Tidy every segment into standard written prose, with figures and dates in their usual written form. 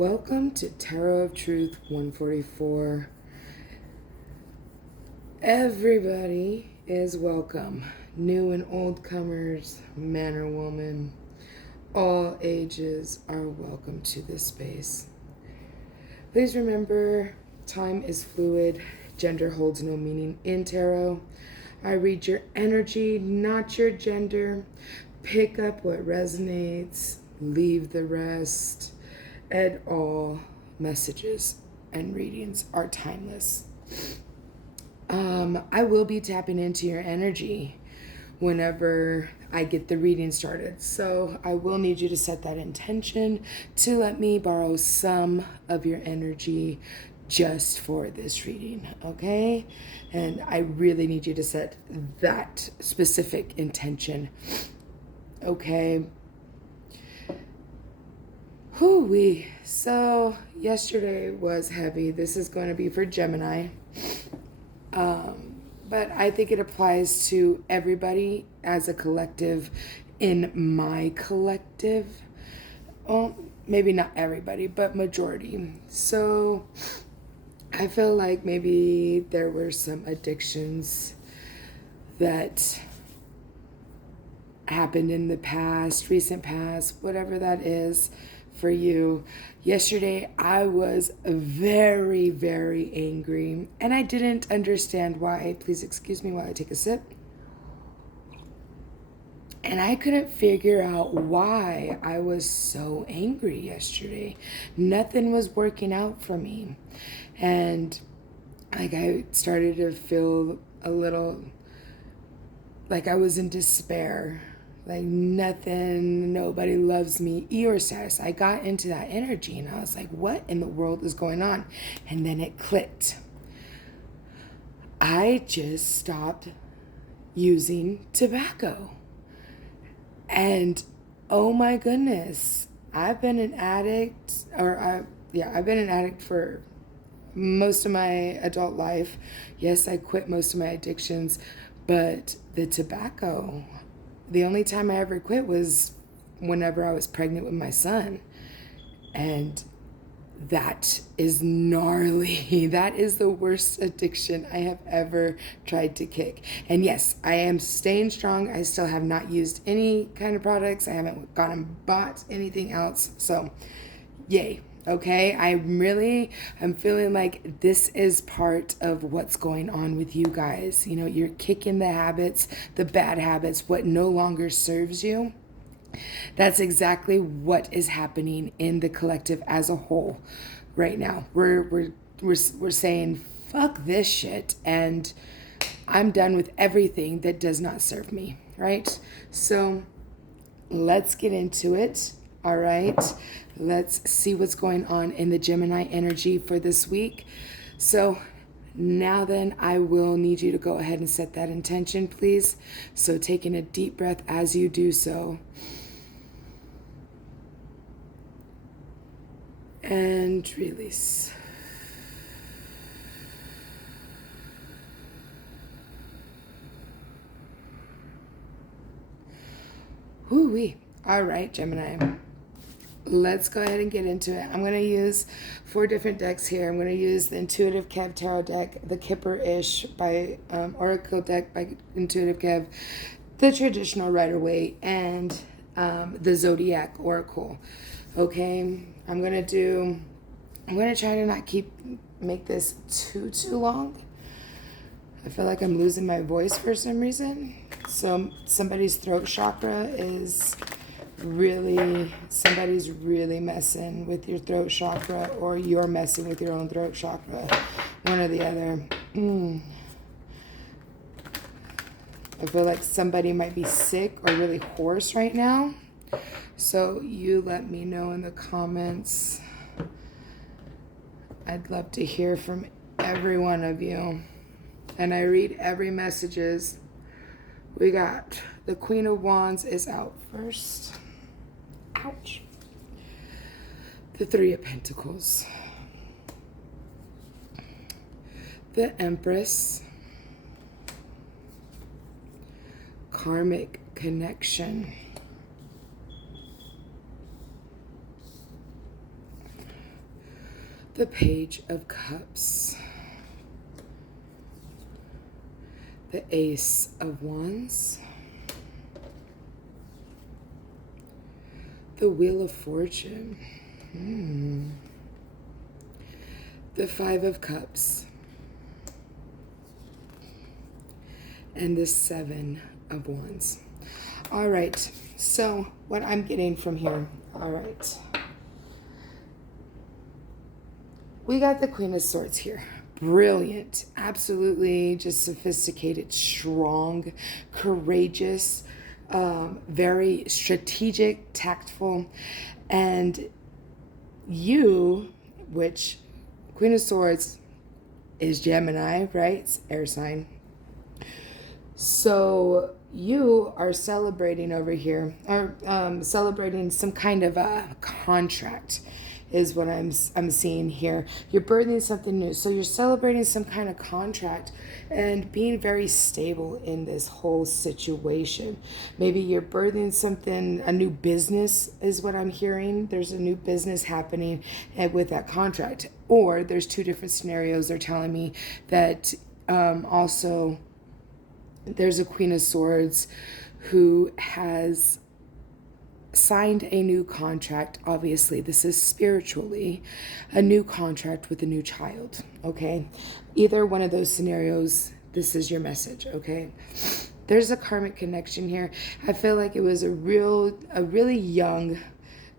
Welcome to Tarot of Truth 144. Everybody is welcome. New and old comers, man or woman, all ages are welcome to this space. Please remember, time is fluid. Gender holds no meaning in tarot. I read your energy, not your gender. Pick up what resonates, leave the rest. And all messages and readings are timeless. I will be tapping into your energy whenever I get the reading started. So I will need you to set that intention to let me borrow some of your energy just for this reading, okay? And I really need you to set that specific intention, okay? Whoo-wee. So yesterday was heavy. This is going to be for Gemini. But I think it applies to everybody as a collective in my collective. Well, maybe not everybody, but majority. So I feel like maybe there were some addictions that happened in the past, recent past, whatever that is for you. Yesterday, I was very, very angry, and I didn't understand why. Please excuse me while I take a sip. And I couldn't figure out why I was so angry yesterday. Nothing was working out for me. And I started to feel a little like I was in despair. Like nothing, nobody loves me, Eeyore status. I got into that energy and I was like, what in the world is going on? And then it clicked. I just stopped using tobacco. And oh my goodness, I've been an addict, I've been an addict for most of my adult life. Yes, I quit most of my addictions, but the tobacco, the only time I ever quit was whenever I was pregnant with my son. And that is gnarly. That is the worst addiction I have ever tried to kick. And yes, I am staying strong. I still have not used any kind of products. I haven't gone and bought anything else. So, yay. Okay, I'm feeling like this is part of what's going on with you guys. You know, you're kicking the habits, the bad habits, what no longer serves you. That's exactly what is happening in the collective as a whole right now. We're saying fuck this shit, and I'm done with everything that does not serve me, right? So let's get into it. All right, let's see what's going on in the Gemini energy for this week. So now then, I will need you to go ahead and set that intention, please. So taking a deep breath as you do so. And release. Woo-wee. All right, Gemini. Let's go ahead and get into it. I'm going to use 4 different decks here. I'm going to use the Intuitive Kev Tarot deck, the Kipper-ish by Oracle deck by Intuitive Kev, the traditional Rider-Waite, and the Zodiac Oracle. Okay, I'm going to try to not make this too long. I feel like I'm losing my voice for some reason. So somebody's throat chakra is somebody's really messing with your throat chakra, or you're messing with your own throat chakra, one or the other. I feel like somebody might be sick or really hoarse right now, so you let me know in the comments. I'd love to hear from every one of you, and I read every messages. We got the Queen of Wands is out first. Ouch. The 3 of Pentacles. The Empress. Karmic connection. the Page of Cups, the Ace of Wands, the Wheel of Fortune, the Five of Cups, and the Seven of Wands. All right, so what I'm getting from here, all right. We got the Queen of Swords here. Brilliant, absolutely just sophisticated, strong, courageous, very strategic, tactful. And you, which Queen of Swords is Gemini, right? It's air sign. So you are celebrating over here, or celebrating some kind of a contract is what I'm seeing here. You're birthing something new. So you're celebrating some kind of contract and being very stable in this whole situation. Maybe you're birthing something, a new business is what I'm hearing. There's a new business happening with that contract. Or there's two different scenarios. They're telling me that also there's a Queen of Swords who has signed a new contract. Obviously, this is spiritually a new contract with a new child, okay? Either one of those scenarios, this is your message, okay? There's a karmic connection here. I feel like it was a really young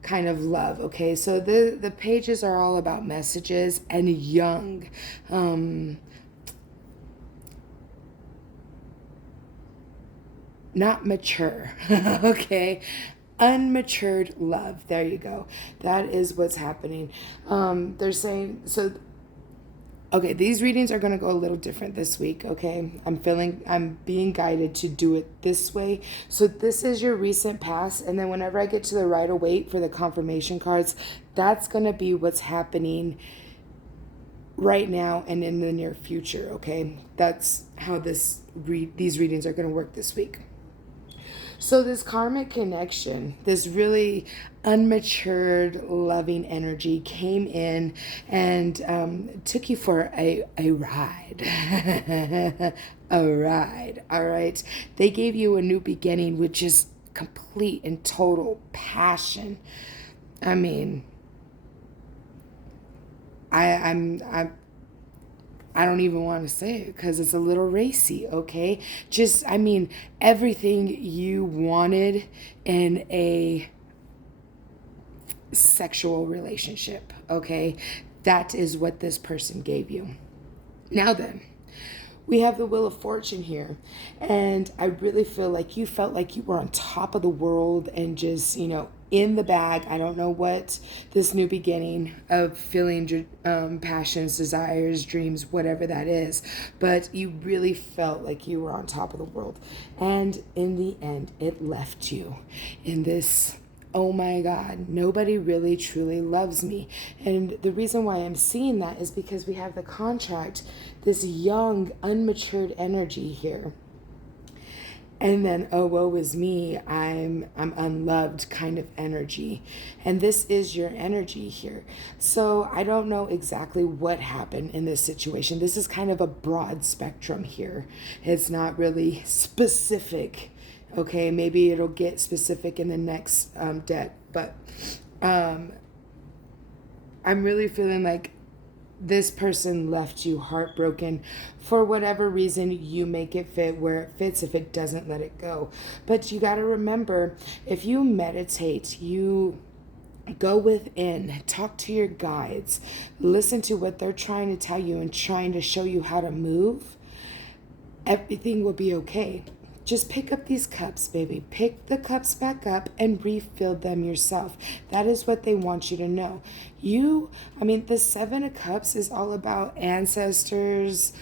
kind of love, okay? So the pages are all about messages and young, not mature, okay? Unmatured love. There you go. That is what's happening. They're saying, so, okay, these readings are going to go a little different this week, okay? I'm being guided to do it this way. So this is your recent past, and then whenever I get to the Rider Waite for the confirmation cards, that's going to be what's happening right now and in the near future, okay? That's how these readings are going to work this week. So this karmic connection, this really unmatured, loving energy came in and took you for a ride. A ride, all right? They gave you a new beginning with just complete and total passion. I mean, I don't even want to say it because it's a little racy, okay? Just, I mean, everything you wanted in a sexual relationship, okay? That is what this person gave you. Now then, we have the Wheel of Fortune here, and I really feel like you felt like you were on top of the world and just, in the bag. I don't know what this new beginning of feeling passions, desires, dreams, whatever that is, but you really felt like you were on top of the world. And in the end, it left you in this, oh my God, nobody really truly loves me. And the reason why I'm seeing that is because we have the contract, this young, unmatured energy here. And then, oh, woe is me, I'm unloved kind of energy. And this is your energy here. So I don't know exactly what happened in this situation. This is kind of a broad spectrum here. It's not really specific. Okay, maybe it'll get specific in the next deck. But I'm really feeling like this person left you heartbroken. For whatever reason, you make it fit where it fits. If it doesn't, let it go. But you got to remember, if you meditate, you go within, talk to your guides, listen to what they're trying to tell you and trying to show you how to move, everything will be okay. Just pick up these cups, baby. Pick the cups back up and refill them yourself. That is what they want you to know. The Seven of Cups is all about ancestors,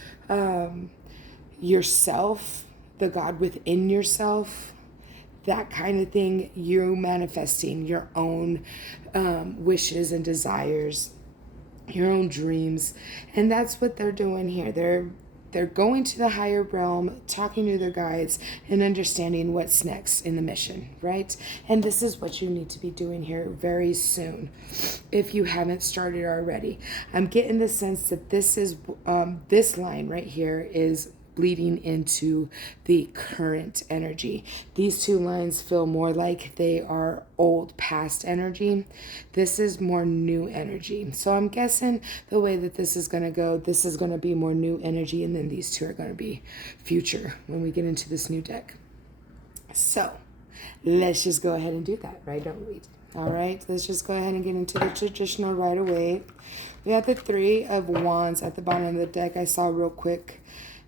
yourself, the God within yourself, that kind of thing. You manifesting your own wishes and desires, your own dreams. And that's what they're doing here. They're going to the higher realm, talking to their guides, and understanding what's next in the mission, right? And this is what you need to be doing here very soon, if you haven't started already. I'm getting the sense that this line right here is bleeding into the current energy. These two lines feel more like they are old past energy. This is more new energy. So I'm guessing the way that this is going to go, this is going to be more new energy, and then these two are going to be future when we get into this new deck. So let's just go ahead and do that, right? Don't read. All right, let's just go ahead and get into the traditional right away. We have the Three of Wands at the bottom of the deck. I saw real quick.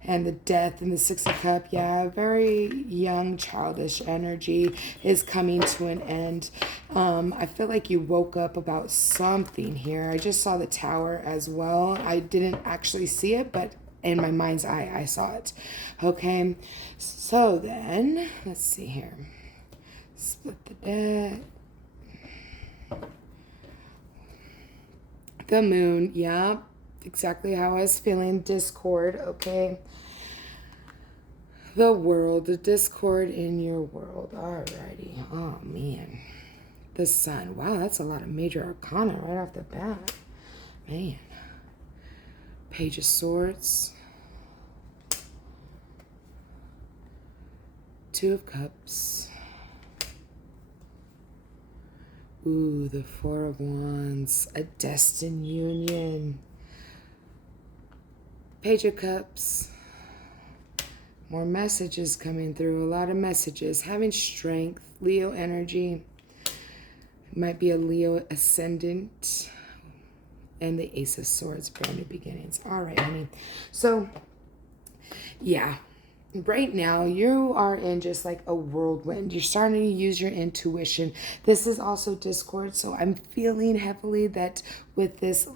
And the Death and the Six of Cups, yeah, very young, childish energy is coming to an end. I feel like you woke up about something here. I just saw the Tower as well. I didn't actually see it, but in my mind's eye, I saw it. Okay, so then, let's see here. Split the deck. The Moon, yeah, exactly how I was feeling. Discord, okay. The World, the discord in your world. Alrighty. Oh, man. The Sun. Wow, that's a lot of major arcana right off the bat. Man. Page of Swords. Two of Cups. Ooh, the Four of Wands. A destined union. Page of Cups. More messages coming through. A lot of messages. Having strength. Leo energy. Might be a Leo ascendant. And the Ace of Swords. Brand new beginnings. All right, honey. So, yeah. Right now, you are in just like a whirlwind. You're starting to use your intuition. This is also discord. So I'm feeling heavily that with this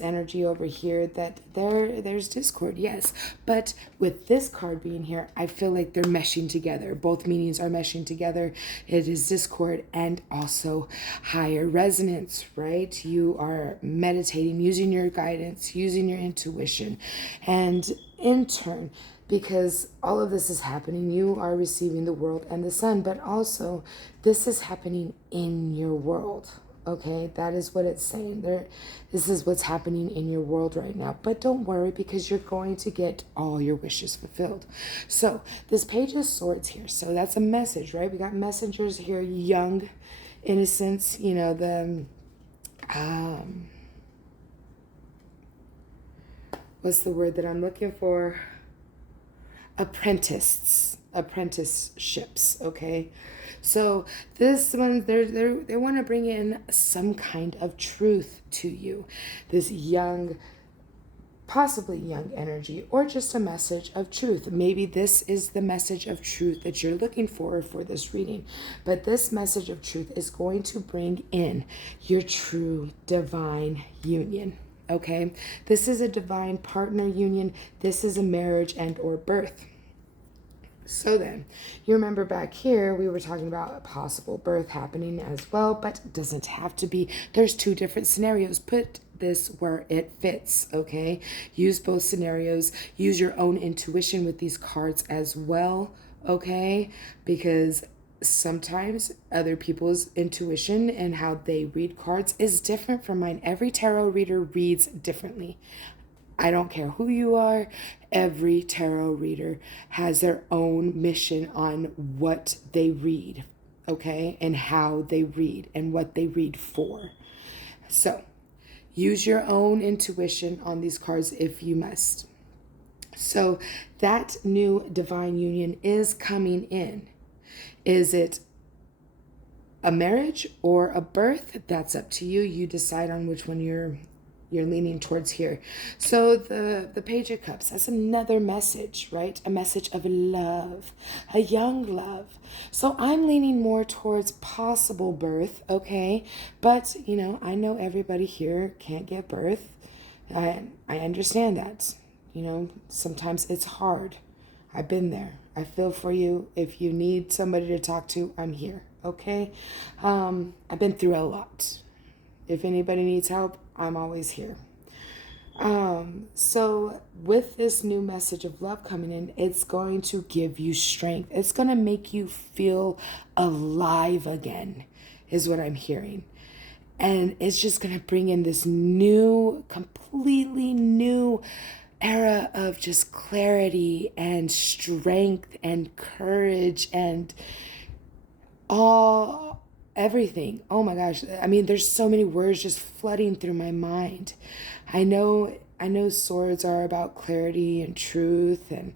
energy over here that there's discord, yes, but with this card being here, I feel like they're meshing together. Both meanings are meshing together. It is discord and also higher resonance, right? You are meditating, using your guidance, using your intuition, and in turn, because all of this is happening, you are receiving the world and the sun, but also this is happening in your world. Okay, that is what it's saying there. This is what's happening in your world right now. But don't worry, because you're going to get all your wishes fulfilled. So this Page of Swords here. So that's a message, right? We got messengers here, young, innocence. You know, the what's the word that I'm looking for? Apprenticeships. Okay. So this one, they want to bring in some kind of truth to you. This young, possibly young energy, or just a message of truth. Maybe this is the message of truth that you're looking for this reading. But this message of truth is going to bring in your true divine union. Okay? This is a divine partner union. This is a marriage and or birth. So then, you remember back here, we were talking about a possible birth happening as well, but it doesn't have to be. There's two different scenarios. Put this where it fits, okay? Use both scenarios. Use your own intuition with these cards as well, okay? Because sometimes other people's intuition and how they read cards is different from mine. Every tarot reader reads differently. I don't care who you are. Every tarot reader has their own mission on what they read, okay? And how they read and what they read for. So use your own intuition on these cards if you must. So that new divine union is coming in. Is it a marriage or a birth? That's up to you. You decide on which one you're leaning towards here. So the Page of Cups, that's another message, right? A message of love, a young love. So I'm leaning more towards possible birth, okay? But, you know, I know everybody here can't give birth. I understand that. You know, sometimes it's hard. I've been there. I feel for you. If you need somebody to talk to, I'm here, okay? I've been through a lot. If anybody needs help, I'm always here. So with this new message of love coming in, it's going to give you strength. It's going to make you feel alive again, is what I'm hearing. And it's just going to bring in this new, completely new era of just clarity and strength and courage and all everything. Oh my gosh. I mean, there's so many words just flooding through my mind. I know swords are about clarity and truth and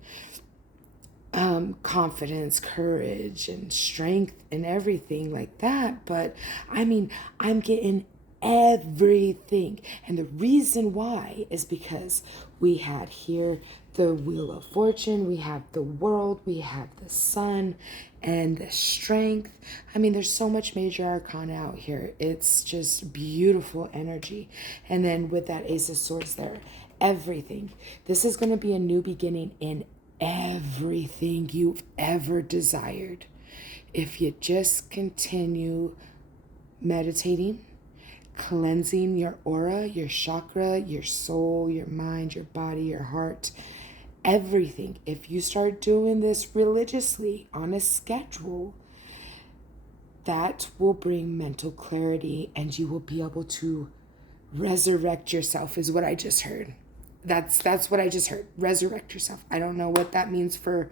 confidence, courage, and strength and everything like that. But I mean, I'm getting everything. And the reason why is because we had here the Wheel of Fortune, we have the world, we have the sun, and the strength. I mean, there's so much major arcana out here. It's just beautiful energy. And then with that Ace of Swords there, everything. This is going to be a new beginning in everything you've ever desired. If you just continue meditating, cleansing your aura, your chakra, your soul, your mind, your body, your heart, everything. If you start doing this religiously on a schedule, that will bring mental clarity and you will be able to resurrect yourself, is what I just heard. That's what I just heard. Resurrect yourself. I don't know what that means for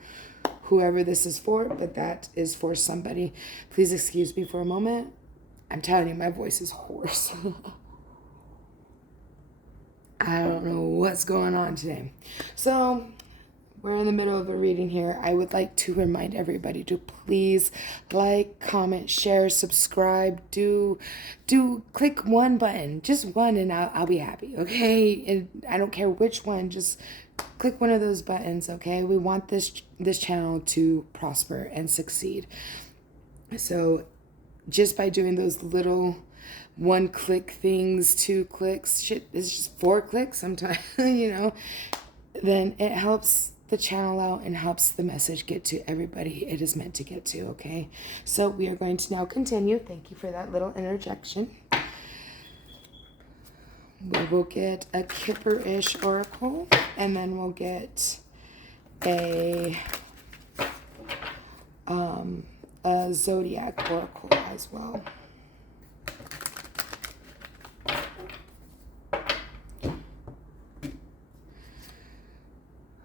whoever this is for, but that is for somebody. Please excuse me for a moment. I'm telling you, my voice is hoarse. I don't know what's going on today. So we're in the middle of a reading here. I would like to remind everybody to please like, comment, share, subscribe. Do click one button, just one, and I'll be happy. Okay, and I don't care which one. Just click one of those buttons. Okay, we want this channel to prosper and succeed. So just by doing those little 1-click things, 2 clicks, shit, it's just 4 clicks sometimes, then it helps the channel out and helps the message get to everybody it is meant to get to, okay? So we are going to now continue. Thank you for that little interjection. We will get a Kipper-ish oracle, and then we'll get a zodiac oracle as well.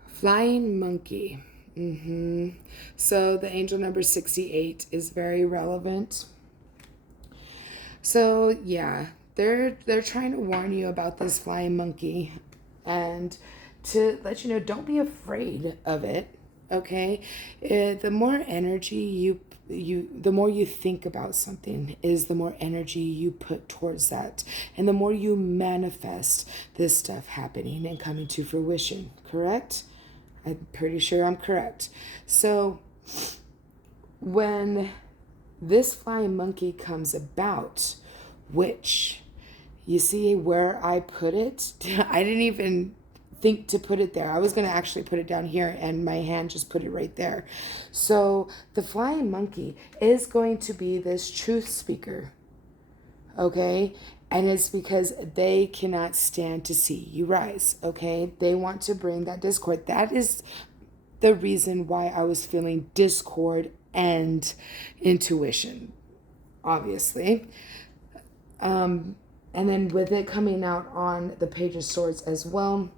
Flying monkey. So the angel number 68 is very relevant. So yeah, they're trying to warn you about this flying monkey and to let you know, don't be afraid of it. Okay, the more energy the more you think about something is the more energy you put towards that, and the more you manifest this stuff happening and coming to fruition. Correct? I'm pretty sure I'm correct. So when this flying monkey comes about, which you see where I put it, I didn't even think to put it there. I was going to actually put it down here and my hand just put it right there. So the flying monkey is going to be this truth speaker. Okay? And it's because they cannot stand to see you rise. Okay? They want to bring that discord. That is the reason why I was feeling discord and intuition, obviously. And then with it coming out on the Page of Swords as well,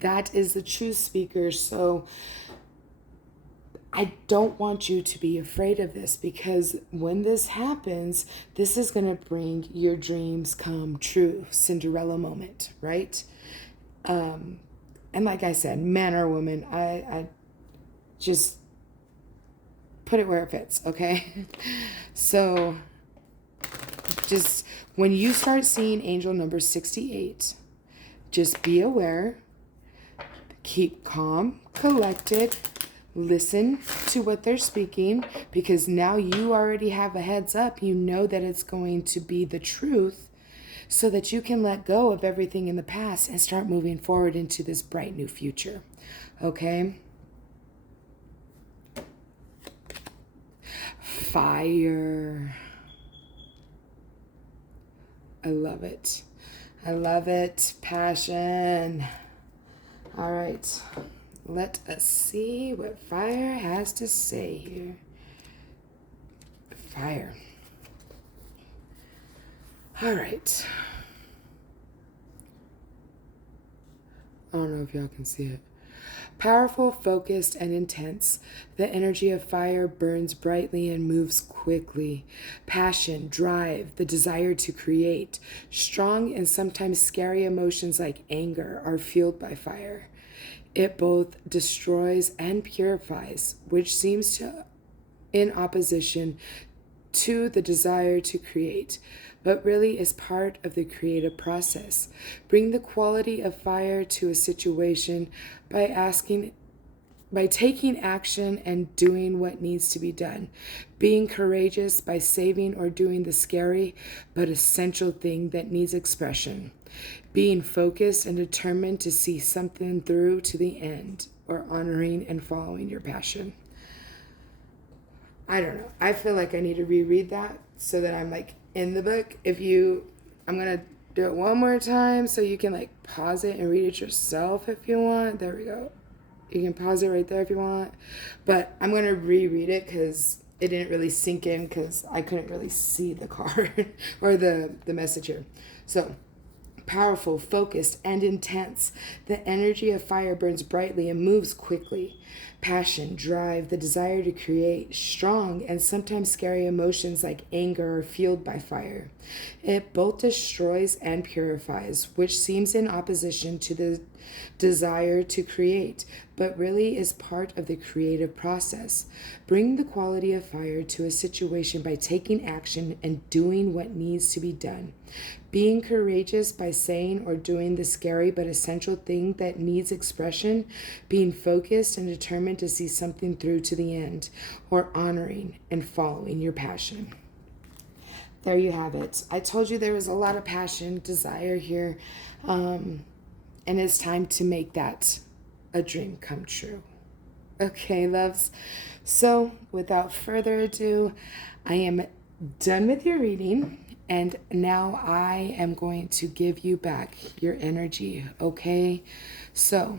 that is the truth speaker. So I don't want you to be afraid of this, because when this happens, this is going to bring your dreams come true. Cinderella moment, right? And like I said, man or woman, I just put it where it fits, okay? So just when you start seeing angel number 68, just be aware. Keep calm, collected, listen to what they're speaking, because now you already have a heads up. You know that it's going to be the truth, so that you can let go of everything in the past and start moving forward into this bright new future. Okay? Fire. I love it. I love it. Passion. All right. Let us see what fire has to say here. Fire. All right. I don't know if y'all can see it. Powerful, focused, and intense, the energy of fire burns brightly and moves quickly. Passion, drive, the desire to create, strong and sometimes scary emotions like anger are fueled by fire. It both destroys and purifies, which seems to in opposition to the desire to create, but really is part of the creative process. Bring the quality of fire to a situation by taking action and doing what needs to be done. Being courageous by saving or doing the scary but essential thing that needs expression. Being focused and determined to see something through to the end, or honoring and following your passion. I don't know. I feel like I need to reread that so that I'm like in the book. I'm going to do it one more time so you can like pause it and read it yourself if you want. There we go. You can pause it right there if you want. But I'm going to reread it because it didn't really sink in because I couldn't really see the card or the message here. So, powerful, focused, and intense. The energy of fire burns brightly and moves quickly. Passion, drive, the desire to create, strong and sometimes scary emotions like anger are fueled by fire. It both destroys and purifies, which seems in opposition to the desire to create, but really is part of the creative process. Bring the quality of fire to a situation by taking action and doing what needs to be done. Being courageous by saying or doing the scary but essential thing that needs expression. Being focused and determined to see something through to the end, or honoring and following your passion. There you have it. I told you there was a lot of passion, desire here, and it's time to make that a dream come true. Okay, loves. So, without further ado, I am done with your reading. And now I am going to give you back your energy, okay? So,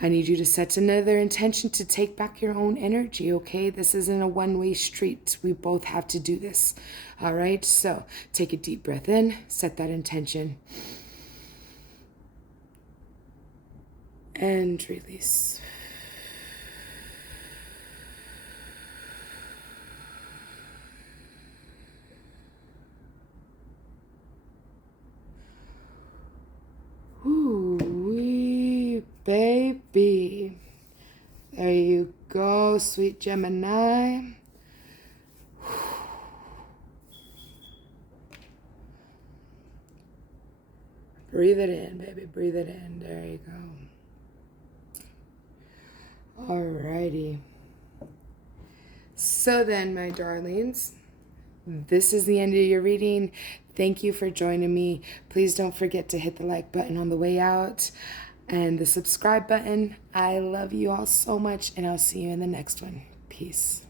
I need you to set another intention to take back your own energy, okay? This isn't a one-way street. We both have to do this, all right? So, take a deep breath in, set that intention, and release. Ooh-wee, baby. There you go, sweet Gemini. Breathe it in, baby. Breathe it in. There you go. Alrighty. So then, my darlings, this is the end of your reading. Thank you for joining me. Please don't forget to hit the like button on the way out and the subscribe button. I love you all so much, and I'll see you in the next one. Peace.